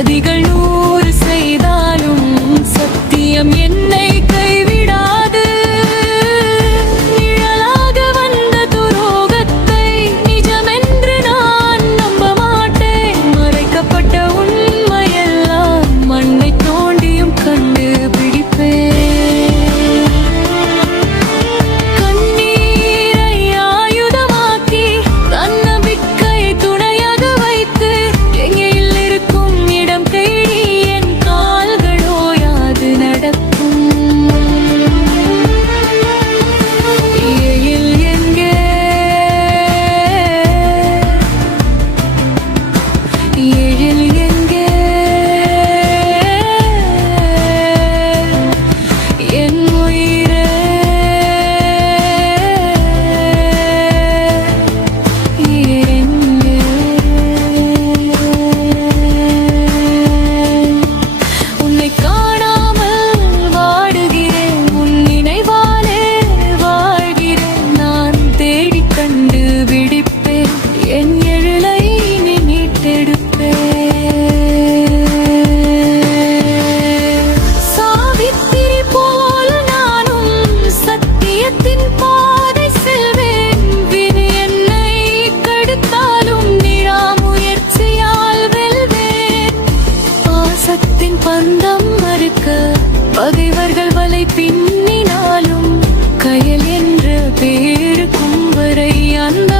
சதிகள் 100 செய்தாலும் சத்தியம் என்னை கைவிடாது. நிழலாக வந்த துரோகத்தை நிஜமென்று நான் நம்ப மாட்டேன். மறைக்கப்பட்ட உண்மையெல்லாம் மண்ணை தோண்டியும் கண்டுபிடிப்பேன். கண்ணீரை ஆயுதமாக்கி தன்னம்பிக்கையை துணையாக வைத்து எங்கேயில் இருக்கும் இடம் தேடி என் கால்கள் ஓயாது நடக்கும். எயில் எங்கே எழில் எங்கே என் உயிரே எங்கே? உன்னை காணாமல் வாடுகிறேன், உன் நினைவாலே வாழ்கிறேன். நான் தேடிக் கண்டுபிடிப்பேன், என் எழிலை நீ மீட்டெடுப்பேன். சாவித்திரி போல் நானும் சத்தியத்தின் பாதை செல்வேன். விதி என்னை கெடுத்தாலும் விடாமுயற்சியால் வெல்வேன். பாசத்தின் பந்தம் மறுக்க பகைவர்கள் வலை பின்னினாலும் கயல் என்ற பேருக்கும் வரை அந்த